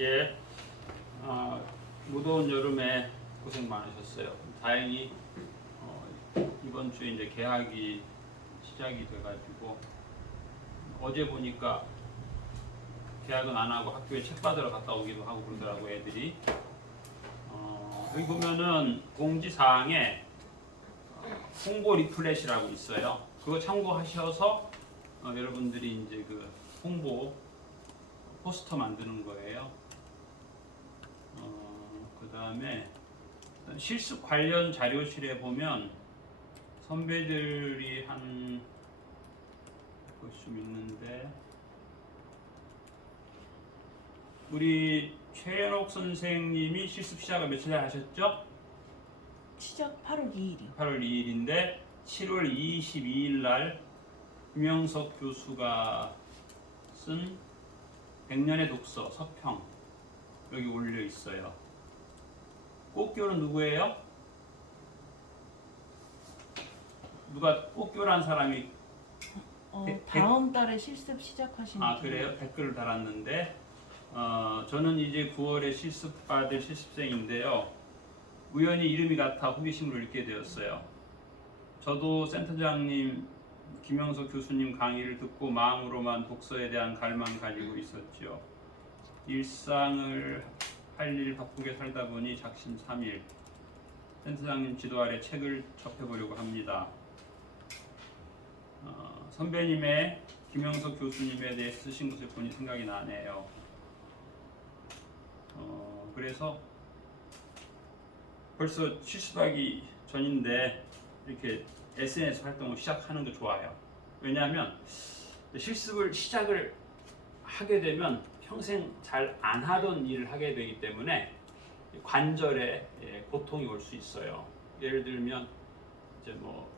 예, 무더운 여름에 고생 많으셨어요. 다행히 이번 주에 이제 개학이 시작이 돼가지고 어제 보니까 개학은 안 하고 학교에 책 받으러 갔다 오기도 하고 그러더라고 애들이. 여기 보면은 공지사항에 홍보 리플렛이라고 있어요. 그거 참고하셔서 여러분들이 이제 그 홍보 포스터 만드는 거예요. 그 다음에 실습 관련 자료실에 보면 선배들이 한 것이 좀 있는데, 우리 최현옥 선생님이 실습 시작을 며칠 날 하셨죠? 시작 8월 2일이요. 8월 2일인데 7월 22일 날 김영석 교수가 쓴 100년의 독서 서평 여기 올려 있어요. 꽃교는 누구예요? 누가 꽃교란 사람이 다음 달에 실습 시작하시는 그래요? 댓글을 달았는데 저는 이제 9월에 실습 받을 실습생인데요. 우연히 이름이 같아 호기심을 읽게 되었어요. 저도 센터장님 김영석 교수님 강의를 듣고 마음으로만 독서에 대한 갈망을 가지고 있었죠. 일상을 할 일 바쁘게 살다 보니 작심삼일 센터장님 지도 아래 책을 접해보려고 합니다. 선배님의 김영석 교수님에 대해 쓰신 것을 보니 생각이 나네요. 그래서 벌써 실습하기 전인데 이렇게 SNS 활동을 시작하는 게 좋아요. 왜냐하면 실습을 시작을 하게 되면 평생 잘 안 하던 일을 하게 되기 때문에 관절에 고통이 올 수 있어요. 예를 들면 이제 뭐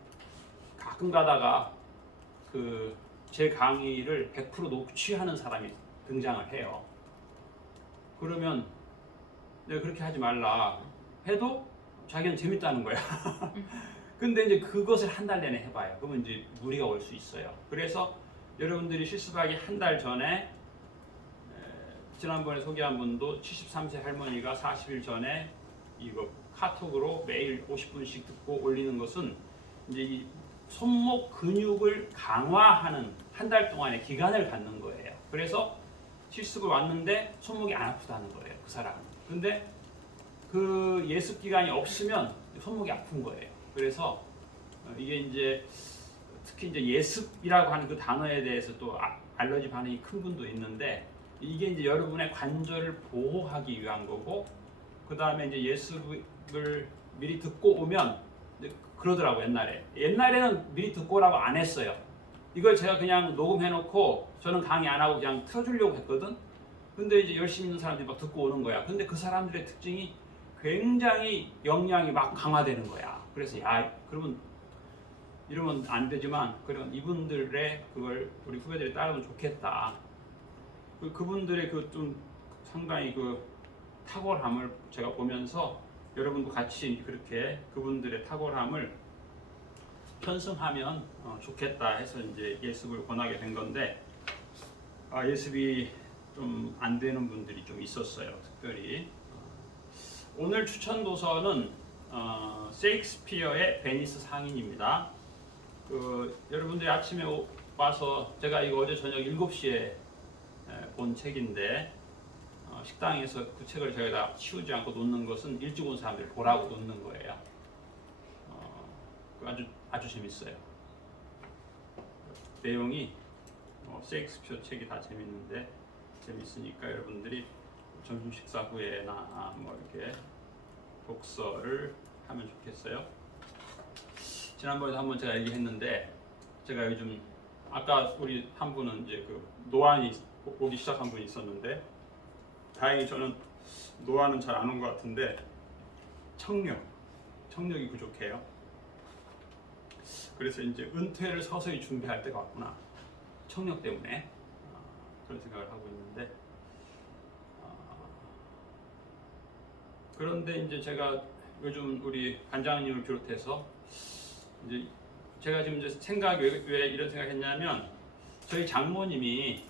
가끔 가다가 그 제 강의를 100% 녹취하는 사람이 등장을 해요. 그러면 내가 그렇게 하지 말라 해도 자기는 재밌다는 거야. 근데 이제 그것을 한 달 내내 해봐요. 그러면 이제 무리가 올 수 있어요. 그래서 여러분들이 실습하기 한 달 전에 지난번에 소개한 분도 73세 할머니가 40일 전에 이거 카톡으로 매일 50분씩 듣고 올리는 것은 이제 이 손목 근육을 강화하는 한 달 동안의 기간을 갖는 거예요. 그래서 실습을 왔는데 손목이 안 아프다는 거예요, 그 사람은. 근데 그 예습 기간이 없으면 손목이 아픈 거예요. 그래서 이게 이제 특히 이제 예습이라고 하는 그 단어에 대해서 또 알러지 반응이 큰 분도 있는데, 이게 이제 여러분의 관절을 보호하기 위한 거고, 그 다음에 이제 예습을 미리 듣고 오면 그러더라고. 옛날에는 미리 듣고 오라고 안 했어요. 이걸 제가 그냥 녹음해놓고 저는 강의 안 하고 그냥 틀어주려고 했거든. 근데 이제 열심히 있는 사람들이 막 듣고 오는 거야. 근데 그 사람들의 특징이 굉장히 역량이 막 강화되는 거야. 그래서 그러면 이러면 안 되지만 그런 이분들의 그걸 우리 후배들이 따르면 좋겠다. 그분들의 그 좀 상당히 그 탁월함을 제가 보면서 여러분도 같이 그렇게 그분들의 탁월함을 편승하면 좋겠다 해서 이제 예습을 권하게 된 건데, 예습이 좀 안 되는 분들이 좀 있었어요. 특별히 오늘 추천 도서는 셰익스피어의 베니스 상인입니다. 여러분들이 아침에 와서 제가 이거 어제 저녁 7시에 본 책인데, 식당에서 그 책을 저희가 치우지 않고 놓는 것은 일찍 온 사람들 보라고 놓는 거예요. 아주 재밌어요. 내용이 셰익스피어 책이 다 재밌으니까 여러분들이 점심 식사 후에나 뭐 이렇게 독서를 하면 좋겠어요. 지난번에도 한번 제가 얘기했는데, 제가 요즘 아까 우리 한 분은 이제 그 노안이 오기 시작한 분이 있었는데, 다행히 저는 노안은 잘 안 온 것 같은데 청력이 부족해요. 그래서 이제 은퇴를 서서히 준비할 때가 왔구나, 청력 때문에. 그런 생각을 하고 있는데, 그런데 이제 제가 요즘 우리 반장님을 비롯해서 이제 제가 지금 이제 생각이 왜 이런 생각했냐면, 저희 장모님이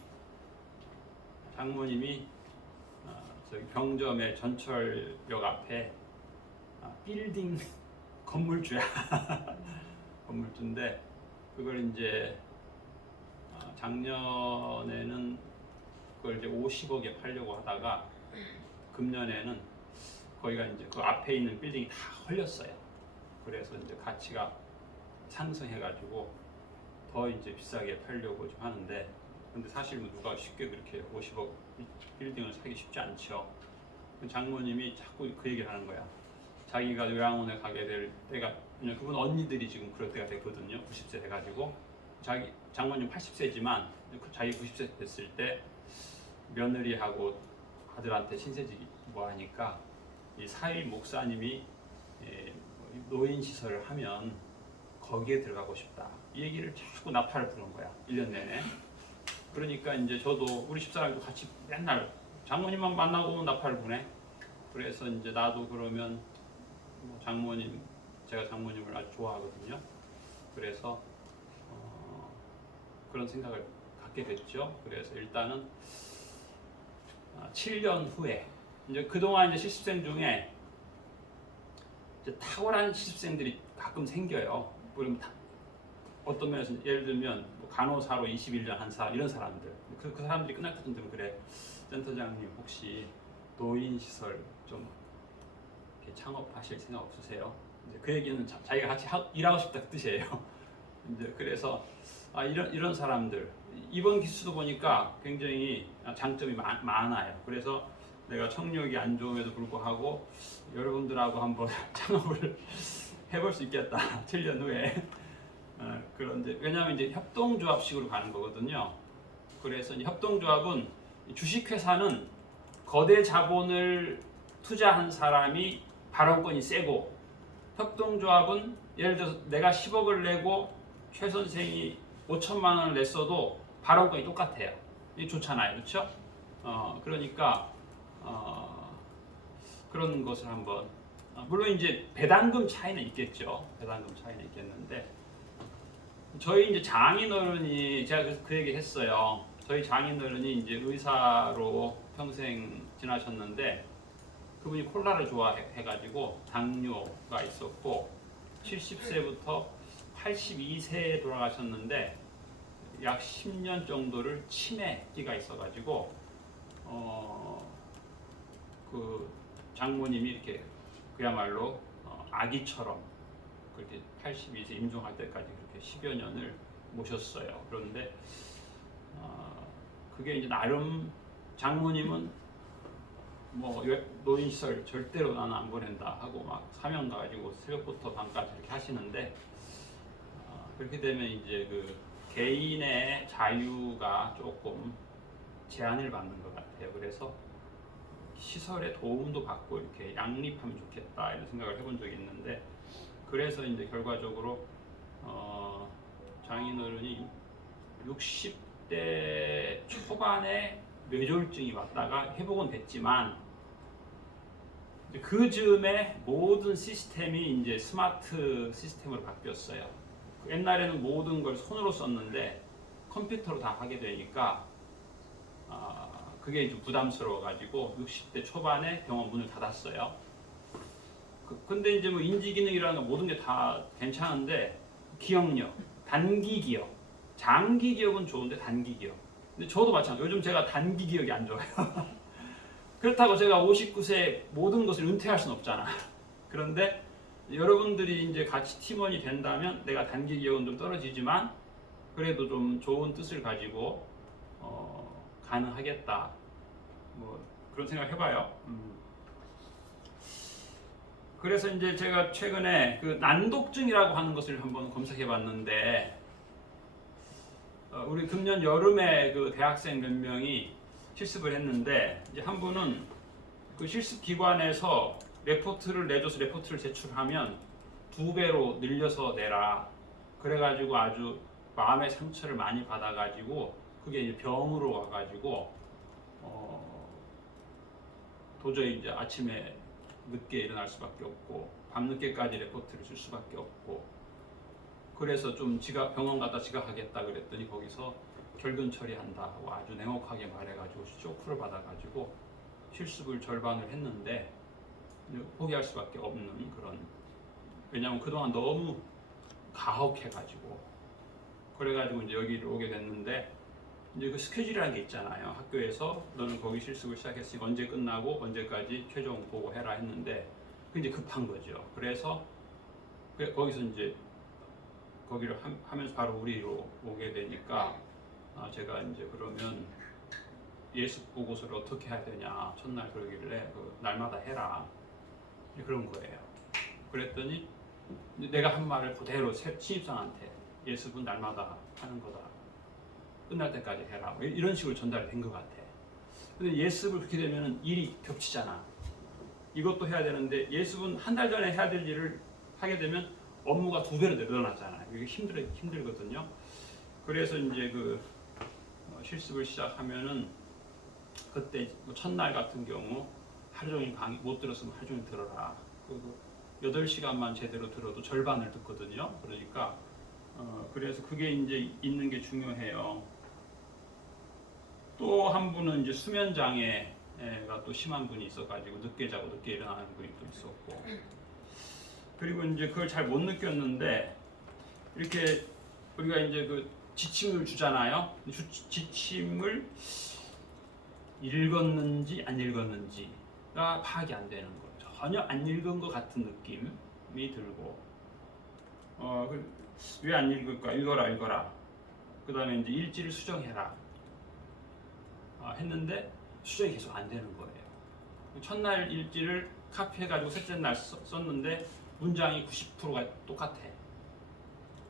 저기 병점의 전철역 앞에 빌딩 건물주야. 건물주인데 그걸 이제 작년에는 그걸 이제 50억에 팔려고 하다가 금년에는 거기가 이제 그 앞에 있는 빌딩이 다 헐렸어요. 그래서 이제 가치가 상승해가지고 더 이제 비싸게 팔려고 좀 하는데, 근데 사실 뭐 누가 쉽게 그렇게 50억 빌딩을 사기 쉽지 않죠. 장모님이 자꾸 그 얘기를 하는 거야. 자기가 요양원에 가게 될 때가, 그냥 그분 언니들이 지금 그럴 때가 됐거든요. 90세 돼가지고 자기 장모님 80세지만 자기 90세 됐을 때 며느리하고 아들한테 신세지기 뭐 하니까 이 사위 목사님이 노인 시설을 하면 거기에 들어가고 싶다. 이 얘기를 자꾸 나팔을 부는 거야. 1년 내내. 그러니까 이제 저도 우리 집사람도 같이 맨날 장모님만 만나고 오면 나팔을 부네. 그래서 이제 나도 그러면 장모님, 제가 장모님을 아주 좋아하거든요. 그래서 그런 생각을 갖게 됐죠. 그래서 일단은 7년 후에 이제 그동안 이제 70생 중에 이제 탁월한 70생들이 가끔 생겨요. 그럼 어떤 면에서 예를 들면 뭐 간호사로 21년 한 사람, 이런 사람들, 그 사람들이 끝날 때쯤 되면 그래, 센터장님 혹시 노인 시설 좀 이렇게 창업하실 생각 없으세요? 이제 그 얘기는 자기가 같이 일하고 싶다 그 뜻이에요. 이제 그래서 이런 사람들 이번 기수도 보니까 굉장히 장점이 많아요. 그래서 내가 청력이 안 좋음에도 불구하고 여러분들하고 한번 창업을 해볼 수 있겠다. 7년 후에. 그런데 왜냐하면 이제 협동조합식으로 가는 거거든요. 그래서 이제 협동조합은 주식회사는 거대 자본을 투자한 사람이 발언권이 세고, 협동조합은 예를 들어서 내가 10억을 내고 최 선생이 5천만 원을 냈어도 발언권이 똑같아요. 이게 좋잖아요, 그렇죠? 그러니까 그런 것을 한번, 물론 이제 배당금 차이는 있겠죠. 배당금 차이는 있겠는데, 저희 이제 장인어른이, 제가 그래서 그 얘기 했어요. 저희 장인어른이 이제 의사로 평생 지나셨는데 그분이 콜라를 좋아해가지고 당뇨가 있었고 70세부터 82세에 돌아가셨는데 약 10년 정도를 치매기가 있어가지고 그 장모님이 이렇게 그야말로 아기처럼 그렇게 82세 임종할 때까지 그렇게 10여 년을 모셨어요. 그런데 그게 이제 나름 장모님은 뭐 노인시설 절대로 나는 안 보낸다 하고 막 사명 가지고 새벽부터 밤까지 이렇게 하시는데, 그렇게 되면 이제 그 개인의 자유가 조금 제한을 받는 것 같아요. 그래서 시설에 도움도 받고 이렇게 양립하면 좋겠다 이런 생각을 해본 적이 있는데, 그래서 이제 결과적으로 장인어른이 60대 초반에 뇌졸중이 왔다가 회복은 됐지만 그 즈음에 모든 시스템이 이제 스마트 시스템으로 바뀌었어요. 옛날에는 모든 걸 손으로 썼는데 컴퓨터로 다 하게 되니까 그게 좀 부담스러워가지고 60대 초반에 병원 문을 닫았어요. 근데 이제 뭐 인지 기능이라는 거 모든 게 다 괜찮은데 기억력, 단기 기억, 장기 기억은 좋은데 단기 기억. 근데 저도 마찬가지로 요즘 제가 단기 기억이 안 좋아요. 그렇다고 제가 59세 모든 것을 은퇴할 수는 없잖아. 그런데 여러분들이 이제 같이 팀원이 된다면 내가 단기 기억은 좀 떨어지지만 그래도 좀 좋은 뜻을 가지고 가능하겠다. 뭐 그런 생각 해봐요. 그래서 이제 제가 최근에 그 난독증이라고 하는 것을 한번 검색해봤는데, 우리 금년 여름에 그 대학생 몇 명이 실습을 했는데, 이제 한 분은 그 실습 기관에서 레포트를 내줘서 레포트를 제출하면 2배로 늘려서 내라. 그래가지고 아주 마음의 상처를 많이 받아가지고 그게 이제 병으로 와가지고 도저히 이제 아침에 늦게 일어날 수밖에 없고 밤늦게까지 레포트를 줄 수밖에 없고, 그래서 좀 병원 갔다 지각하겠다 그랬더니 거기서 결근 처리한다 하고 아주 냉혹하게 말해가지고 쇼크를 받아가지고 실습을 절반을 했는데 포기할 수밖에 없는 그런, 왜냐하면 그동안 너무 가혹해가지고, 그래가지고 이제 여기를 오게 됐는데, 이제 그 스케줄이라는 게 있잖아요. 학교에서 너는 거기 실습을 시작했으니까 언제 끝나고 언제까지 최종 보고해라 했는데, 그 이제 급한 거죠. 그래서 거기서 이제 거기를 하면서 바로 우리로 오게 되니까, 제가 이제 그러면 예습 보고서를 어떻게 해야 되냐, 첫날 그러길래 날마다 해라, 그런 거예요. 그랬더니 내가 한 말을 그대로 신입사원한테, 예습은 날마다 하는 거다, 끝날 때까지 해라, 이런 식으로 전달이 된 것 같아. 근데 예습을 그렇게 되면 일이 겹치잖아. 이것도 해야 되는데 예습은 한 달 전에 해야 될 일을 하게 되면 업무가 2배로 늘어나잖아요. 이게 힘들거든요. 그래서 이제 실습을 시작하면은, 그때 첫날 같은 경우 하루 종일 강의 못 들었으면 하루 종일 들어라. 그리고 8시간만 제대로 들어도 절반을 듣거든요. 그러니까 그래서 그게 이제 있는 게 중요해요. 또 한 분은 이제 수면 장애가 또 심한 분이 있어가지고 늦게 자고 늦게 일어나는 분이 또 있었고, 그리고 이제 그걸 잘 못 느꼈는데, 이렇게 우리가 이제 그 지침을 주잖아요. 지침을 읽었는지 안 읽었는지가 파악이 안 되는 거죠. 전혀 안 읽은 것 같은 느낌이 들고, 왜 안 읽을까? 읽어라. 그 다음에 이제 일지를 수정해라 했는데 수정이 계속 안 되는 거예요. 첫날 일지를 카피해가지고 셋째 날 썼는데 문장이 90%가 똑같아.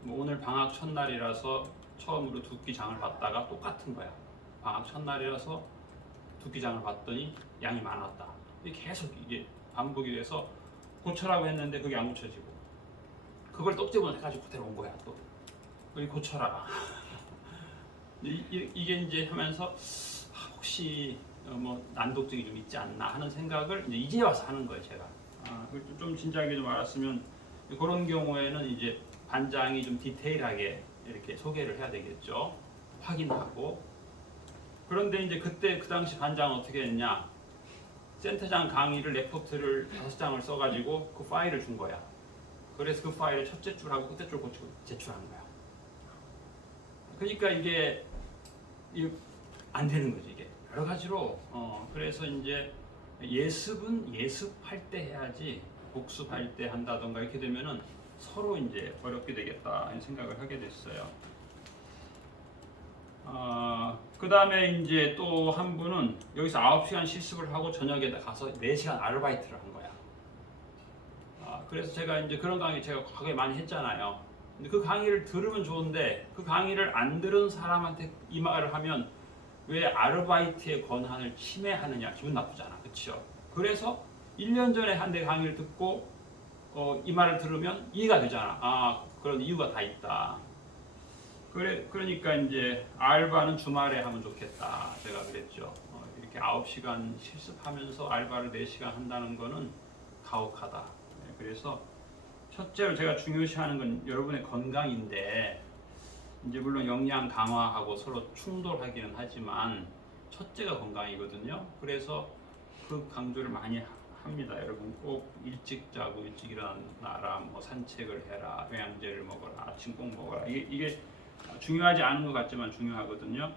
오늘 방학 첫날이라서 처음으로 두끼장을 봤다가 똑같은 거야. 방학 첫날이라서 두끼장을 봤더니 양이 많았다. 계속 이게 반복이 돼서 고쳐라고 했는데 그게 안 고쳐지고, 그걸 똑집어 해가지고 그대로 온 거야. 또 여기 고쳐라. 이게 이제 하면서 혹시 뭐 난독증이 좀 있지 않나 하는 생각을 이제 와서 하는 거예요, 제가. 좀 진지하게 좀 알았으면, 그런 경우에는 이제 반장이 좀 디테일하게 이렇게 소개를 해야 되겠죠. 확인하고. 그런데 이제 그때 그 당시 반장은 어떻게 했냐? 센터장 강의를 레포트를 5장을 써가지고 그 파일을 준 거야. 그래서 그 파일을 첫째 줄하고 끝째 줄 고치고 제출한 거야. 그러니까 이게 안 되는 거지, 이게. 여러 가지로. 그래서 이제 예습은 예습할 때 해야지 복습할 때 한다던가 이렇게 되면은 서로 이제 어렵게 되겠다 이런 생각을 하게 됐어요. 그 다음에 이제 또 한 분은 여기서 9시간 실습을 하고 저녁에 가서 4시간 아르바이트를 한 거야. 그래서 제가 이제 그런 강의 제가 과거에 많이 했잖아요. 근데 그 강의를 들으면 좋은데 그 강의를 안 들은 사람한테 이 말을 하면 왜 아르바이트의 권한을 침해하느냐, 기분 나쁘잖아. 그렇죠? 그래서 1년 전에 한 대 강의를 듣고 이 말을 들으면 이해가 되잖아. 그런 이유가 다 있다. 그러니까 이제 알바는 주말에 하면 좋겠다, 제가 그랬죠. 이렇게 9시간 실습하면서 알바를 4시간 한다는 거는 가혹하다. 그래서 첫째로 제가 중요시하는 건 여러분의 건강인데, 이제 물론 역량 강화하고 서로 충돌하기는 하지만 첫째가 건강이거든요. 그래서 그 강조를 많이 합니다. 여러분 꼭 일찍 자고 일찍 일어나라, 뭐 산책을 해라, 영양제를 먹어라, 아침 꼭 먹어라. 이게 중요하지 않은 것 같지만 중요하거든요.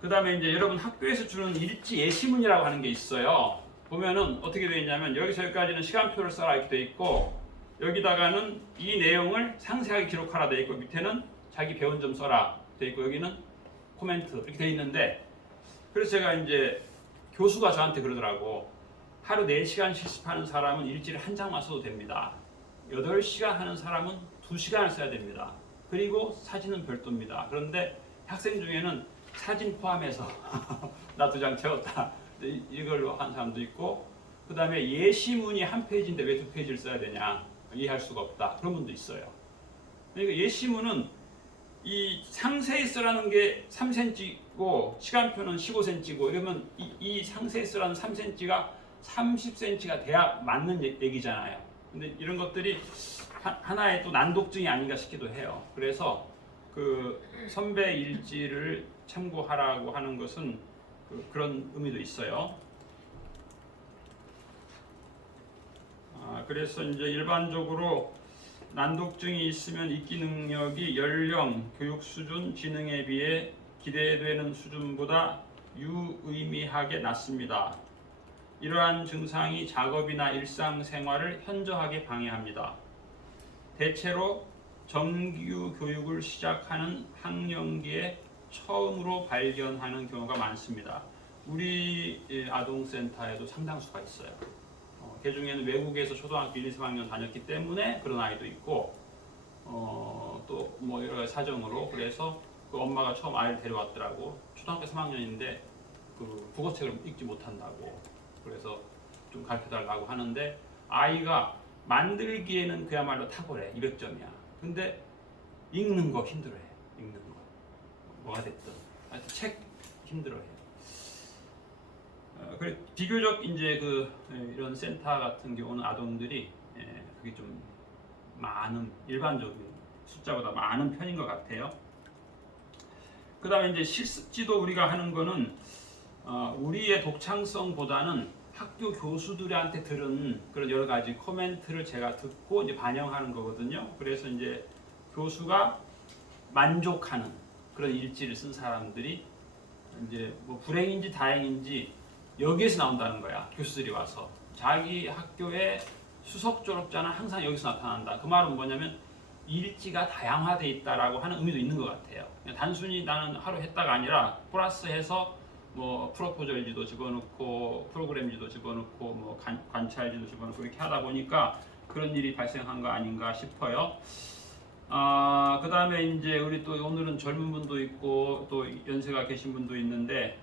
그 다음에 이제 여러분 학교에서 주는 일지 예시문이라고 하는 게 있어요. 보면은 어떻게 되어 있냐면 여기서 여기까지는 시간표를 써라 이렇게 되어 있고, 여기다가는 이 내용을 상세하게 기록하라 되어 있고, 밑에는 자기 배운 점 써라 되어 있고, 여기는 코멘트 이렇게 되어 있는데, 그래서 제가 이제 교수가 저한테 그러더라고. 하루 4시간 실습하는 사람은 일지를 한 장만 써도 됩니다. 8시간 하는 사람은 2시간을 써야 됩니다. 그리고 사진은 별도입니다. 그런데 학생 중에는 사진 포함해서 나 2장 채웠다 이걸로 한 사람도 있고, 그 다음에 예시문이 한 페이지인데 왜 2페이지를 써야 되냐, 이해할 수가 없다, 그런 분도 있어요. 그러니까 예시문은 이 상세히 쓰라는 게 3cm고 시간표는 15cm고 이러면 이 상세히 쓰라는 3cm가 30cm가 돼야 맞는 얘기잖아요. 근데 이런 것들이 하나의 또 난독증이 아닌가 싶기도 해요. 그래서 그 선배 일지를 참고하라고 하는 것은 그런 의미도 있어요. 그래서 이제 일반적으로 난독증이 있으면 읽기 능력이 연령, 교육 수준, 지능에 비해 기대되는 수준보다 유의미하게 낮습니다. 이러한 증상이 작업이나 일상생활을 현저하게 방해합니다. 대체로 정규 교육을 시작하는 학령기에 처음으로 발견하는 경우가 많습니다. 우리 아동센터에도 상당수가 있어요. 그 중에는 외국에서 초등학교 1, 2, 3학년 다녔기 때문에 그런 아이도 있고 또 뭐 여러 가지 사정으로 그래서 그 엄마가 처음 아이를 데려왔더라고. 초등학교 3학년인데 그 국어책을 읽지 못한다고. 그래서 좀 가르쳐달라고 하는데 아이가 만들기에는 그야말로 탁월해. 200점이야. 근데 읽는 거 힘들어해. 읽는 거. 뭐가 됐든. 하여튼 책 힘들어해. 그래 비교적 이제 이런 센터 같은 경우는 아동들이 그게 좀 많은 일반적인 숫자보다 많은 편인 것 같아요. 그다음에 이제 실습지도 우리가 하는 거는 우리의 독창성보다는 학교 교수들한테 들은 그런 여러 가지 코멘트를 제가 듣고 이제 반영하는 거거든요. 그래서 이제 교수가 만족하는 그런 일지를 쓴 사람들이 이제 뭐 불행인지 다행인지 여기에서 나온다는 거야. 교수들이 와서 자기 학교의 수석 졸업자는 항상 여기서 나타난다. 그 말은 뭐냐면 일지가 다양화돼 있다라고 하는 의미도 있는 것 같아요. 그냥 단순히 나는 하루 했다가 아니라 플러스해서 뭐 프로포절지도 집어넣고 프로그램지도 집어넣고 뭐 관찰지도 집어넣고 이렇게 하다 보니까 그런 일이 발생한 거 아닌가 싶어요. 그 다음에 이제 우리 또 오늘은 젊은 분도 있고 또 연세가 계신 분도 있는데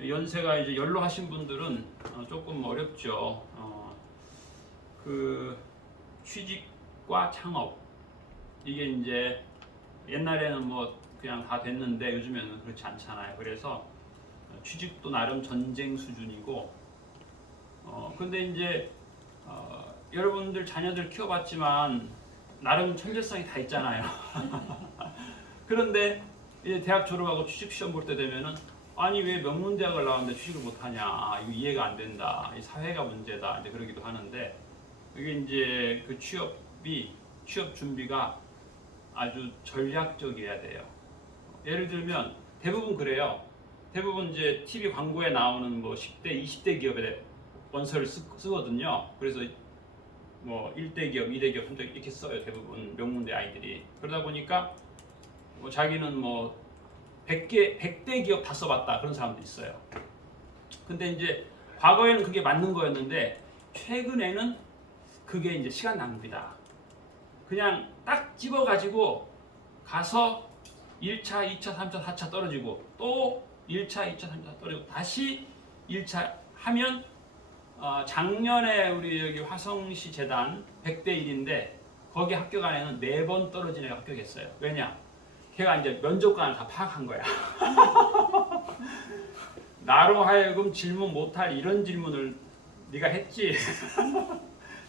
연세가 이제 연로하신 분들은 조금 어렵죠. 그 취직과 창업 이게 이제 옛날에는 뭐 그냥 다 됐는데 요즘에는 그렇지 않잖아요. 그래서 취직도 나름 전쟁 수준이고 근데 이제 여러분들 자녀들 키워봤지만 나름 천재성이 다 있잖아요. 그런데 이제 대학 졸업하고 취직 시험 볼 때 되면은 아니 왜 명문대학을 나왔는데 취직을 못하냐, 이거 이해가 안 된다, 이 사회가 문제다 이제 그러기도 하는데 이게 이제 그 취업 준비가 아주 전략적이어야 돼요. 예를 들면 대부분 그래요. 대부분 이제 TV 광고에 나오는 뭐 10대, 20대 기업에 원서를 쓰거든요. 그래서 뭐 1대 기업, 2대 기업, 3대 이렇게 써요. 대부분 명문대 아이들이. 그러다 보니까 뭐 자기는 뭐 100대 기업 다 써봤다 그런 사람도 있어요. 근데 이제 과거에는 그게 맞는 거였는데 최근에는 그게 이제 시간 낭비다. 그냥 딱 집어가지고 가서 1차, 2차, 3차, 4차 떨어지고 또 1차, 2차, 3차 떨어지고 다시 1차 하면 작년에 우리 여기 화성시 재단 100대 1인데 거기 합격한 애는 4번 떨어진 애가 합격했어요. 왜냐? 걔가 이제 면접관을 다 파악한 거야. 나로 하여금 질문 못할 이런 질문을 네가 했지.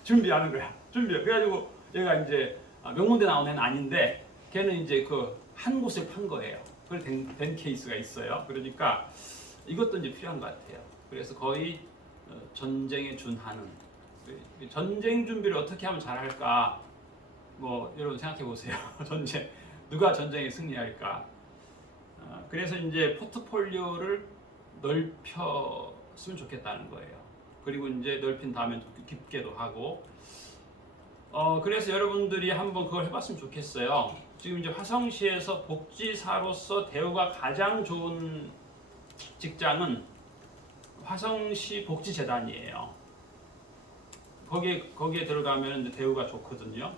준비하는 거야. 그래가지고 얘가 이제 명문대 나온 애는 아닌데 걔는 이제 그 한 곳을 판 거예요. 그걸 된 케이스가 있어요. 그러니까 이것도 이제 필요한 것 같아요. 그래서 거의 전쟁에 준하는 전쟁 준비를 어떻게 하면 잘할까? 뭐 여러분 생각해 보세요. 누가 전쟁에 승리할까? 그래서 이제 포트폴리오를 넓혔으면 좋겠다는 거예요. 그리고 이제 넓힌 다음에 깊게도 하고. 그래서 여러분들이 한번 그걸 해봤으면 좋겠어요. 지금 이제 화성시에서 복지사로서 대우가 가장 좋은 직장은 화성시 복지재단이에요. 거기에 들어가면 대우가 좋거든요.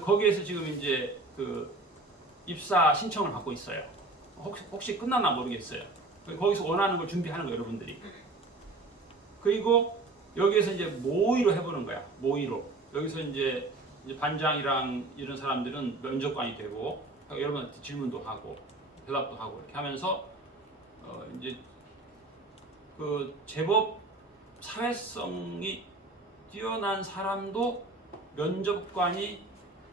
거기에서 지금 이제 그 입사 신청을 받고 있어요. 혹시 끝났나 모르겠어요. 거기서 원하는 걸 준비하는 거예요, 여러분들이. 그리고 여기에서 이제 모의로 해보는 거야. 모의로. 여기서 이제 반장이랑 이런 사람들은 면접관이 되고 여러분한테 질문도 하고 대답도 하고 이렇게 하면서 이제 그 제법 사회성이 뛰어난 사람도 면접관이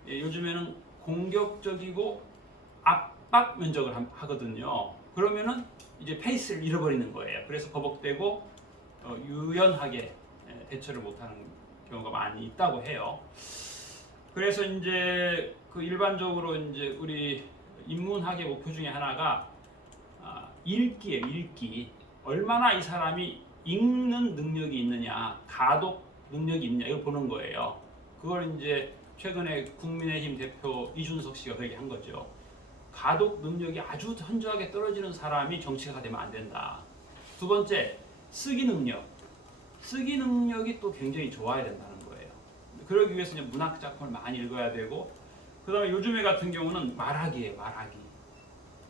요즘에는 공격적이고 압박 면접을 하거든요. 그러면은 이제 페이스를 잃어버리는 거예요. 그래서 버벅대고 유연하게 대처를 못하는 경우가 많이 있다고 해요. 그래서 이제 그 일반적으로 이제 우리 인문학의 목표 중에 하나가 읽기예요. 읽기. 얼마나 이 사람이 읽는 능력이 있느냐, 가독 능력이 있느냐 이걸 보는 거예요. 그걸 이제 최근에 국민의힘 대표 이준석 씨가 그렇게 한 거죠. 가독 능력이 아주 현저하게 떨어지는 사람이 정치가가 되면 안 된다. 두 번째, 쓰기 능력. 쓰기 능력이 또 굉장히 좋아야 된다는 거예요. 그러기 위해서 이제 문학 작품을 많이 읽어야 되고, 그다음에 요즘에 같은 경우는 말하기예요.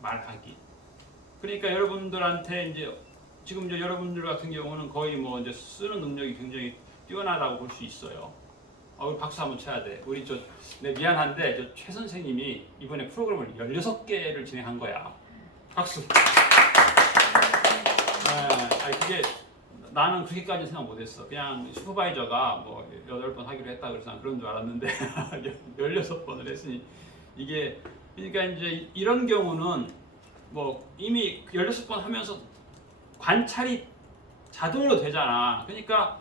말하기. 그러니까 여러분들한테 이제 지금 이제 여러분들 같은 경우는 거의 뭐 이제 쓰는 능력이 굉장히 뛰어나다고 볼 수 있어요. 우리 박수 한번 쳐야 돼. 우리 미안한데 최 선생님이 이번에 프로그램을 16개를 진행한 거야. 박수. 그게 나는 그렇게까지 생각 못했어. 그냥 슈퍼바이저가 뭐 8번 하기로 했다 그래서 난 그런 줄 알았는데 16번을 했으니 이게 그러니까 이제 이런 경우는 뭐 이미 16번 하면서 관찰이 자동으로 되잖아. 그러니까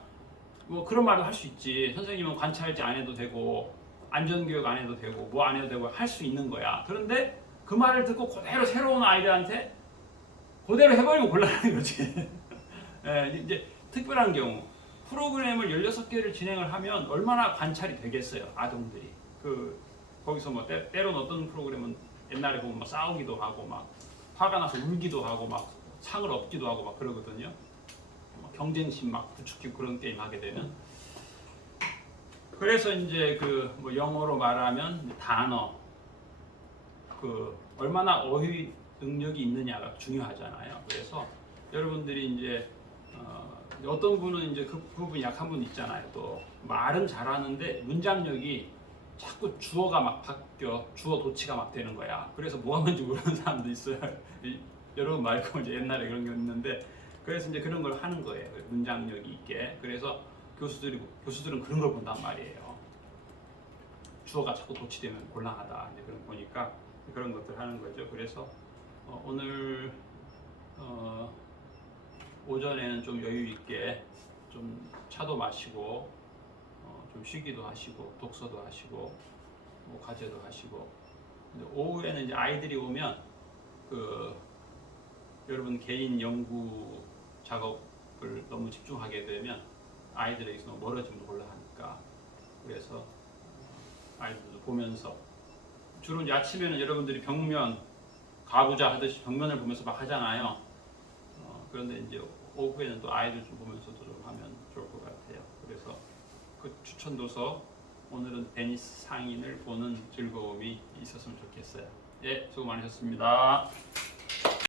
뭐 그런 말도 할 수 있지. 선생님은 관찰지 안 해도 되고 안전교육 안 해도 되고 뭐 안 해도 되고 할 수 있는 거야. 그런데 그 말을 듣고 그대로 새로운 아이들한테 그대로 해버리면 곤란한 거지. 이제 특별한 경우 프로그램을 16개를 진행을 하면 얼마나 관찰이 되겠어요. 아동들이. 거기서 뭐 때로는 어떤 프로그램은 옛날에 보면 막 싸우기도 하고 막 화가 나서 울기도 하고 막 상을 얻기도 하고 막 그러거든요. 경쟁심 막 부추기고 그런 게임 하게 되면. 그래서 이제 뭐 영어로 말하면 단어 얼마나 어휘 능력이 있느냐가 중요하잖아요. 그래서 여러분들이 이제 어떤 분은 이제 그 부분이 약한 분 있잖아요. 또 말은 잘하는데 문장력이 자꾸 주어가 막 바뀌어 주어 도치가 막 되는 거야. 그래서 뭐가 뭔지 모르는 사람도 있어요. 여러분 말고 이제 옛날에 그런 게 있는데 그래서 이제 그런 걸 하는 거예요. 문장력이 있게. 그래서 교수들은 그런 걸 본단 말이에요. 주어가 자꾸 도치되면 곤란하다. 이제 그런 보니까 그런 것들 하는 거죠. 그래서 오늘 오전에는 좀 여유 있게 좀 차도 마시고 좀 쉬기도 하시고 독서도 하시고 뭐 과제도 하시고 오후에는 이제 아이들이 오면 여러분 개인 연구 작업을 너무 집중하게 되면 아이들에게서 멀어지면 곤란하니까 그래서 아이들도 보면서 주로 이제 아침에는 여러분들이 벽면 가부좌 하듯이 벽면을 보면서 막 하잖아요. 그런데 이제 오후에는 또 아이들 좀 보면서도 좀 하면 좋을 것 같아요. 그래서 그 추천 도서 오늘은 베니스 상인을 보는 즐거움이 있었으면 좋겠어요. 예, 수고 많으셨습니다.